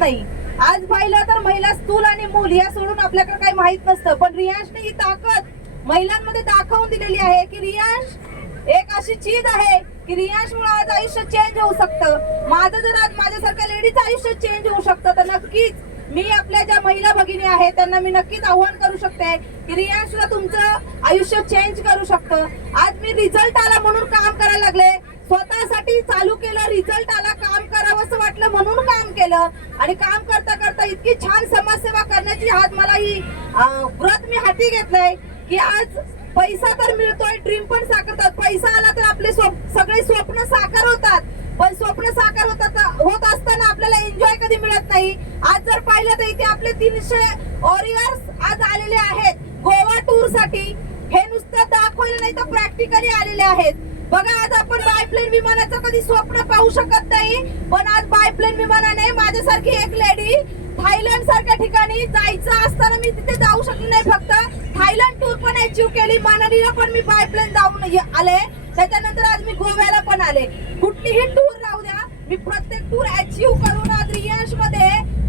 नाही। आज पाहिलं तर महिला स्थूल आणि मूल या सोडून आपल्याकडे काही माहित नसतं, पण रियांशने ही ताकद महिलांमध्ये दाखवून दिलेली आहे की रियांश एक अशी चीज आहे की रियांशमुळे आज आयुष्य चेंज होऊ शकतं। माझं जर आज माझ्यासारख्या लेडीचं आयुष्य चेंज होऊ शकतं तर नक्कीच मी आपल्या ज्या महिला भगिनी आहेत त्यांना मी नक्कीच आव्हान करू शकते की रियांशला तुमचं आयुष्य चेंज करू शकतं। आज मी रिझल्ट आला म्हणून काम करायला लागले, स्वतःसाठी चालू केलं, रिझल्ट आला, काम करावंसं वाटलं म्हणून काम केलं आणि काम करता करता इतकी छान समाजसेवा करण्याची आज मला ही व्रत मी हाती घेतलंय की आज पैसा तर मिळतोय, ड्रीम पण साकारतात। पैसा आला तर आपले सगळे स्वप्न साकार होतात, पण स्वप्न साकार होत असताना आपल्याला एन्जॉय कधी मिळत नाही। आज जर पाहिलं तर इथे आपले 300 वॉरियर्स आज आलेले आहेत गोवा टूर साठी। हे नुसतं दाखवलं नाही तर प्रॅक्टिकली आलेले आहेत। बघा आज आपण बायप्लेन विमानाचं कधी स्वप्न पाहू शकत नाही, पण आज बायप्लेन विमानाने माझ्यासारखी एक लेडी थायलंड सारख्या ठिकाणी जायचं असताना मी तिथे जाऊ शकले नाही, फक्त थायलंड टूर पण अचीव्ह केली। मनालीला पण मी बायप्लेन जाऊन आले, त्याच्यानंतर आज मी गोव्याला पण आले। कुठलीही टूर राहू द्या, मी प्रत्येक टूर अचीव्ह करून आज रियांश मध्ये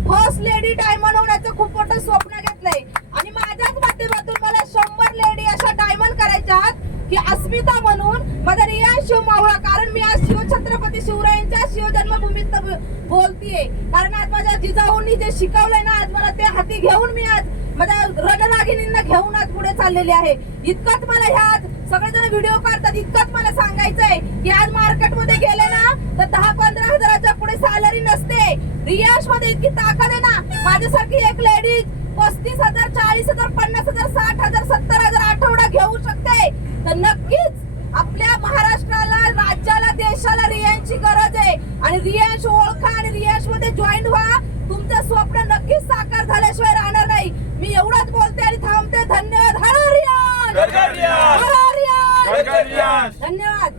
फर्स्ट लेडी डायमंड होण्याचं खूप मोठं स्वप्न घेतलंय आणि माझ्याच माध्यमातून मला 100 लेडी अशा डायमंड करायच्या की अस्मिता म्हणून माझा रियांश शिव मावळा। कारण मी आज शिवछत्रपती शिवरायांच्या शिवजन्मभूमीत बोलतीये, कारण आज माझ्या जिजाऊंनी जे शिकवलंय ना आज मला ते हाती घेऊन मी आज माझ्या रणरागिणींना घेऊन आज पुढे चाललेली आहे। इतकंच मला ह्या सगळेजण व्हिडिओ काढतात, इतकंच मला सांगायचंय की आज मार्केटमध्ये गेले ना तर 10-15 हजाराच्या पुढे सॅलरी नसते। रियांश मध्ये इतकी ताकद आहे ना, माझ्यासारखी एक लेडीज 35,000, 40,000, 50,000, 60,000, 70,000 आठवडा घेऊ शकते। तर नक्कीच आपल्या महाराष्ट्राला, राज्याला, देशाला रियांशची गरज आहे आणि रियांश ओळखा आणि रियांश मध्ये जॉईन व्हा। तुमचं स्वप्न नक्कीच साकार झाल्याशिवाय राहणार नाही। मी एवढंच बोलते आणि थांबते। धन्यवाद। हर रियांश, हर रियांश, हर रियांश, धन्यवाद।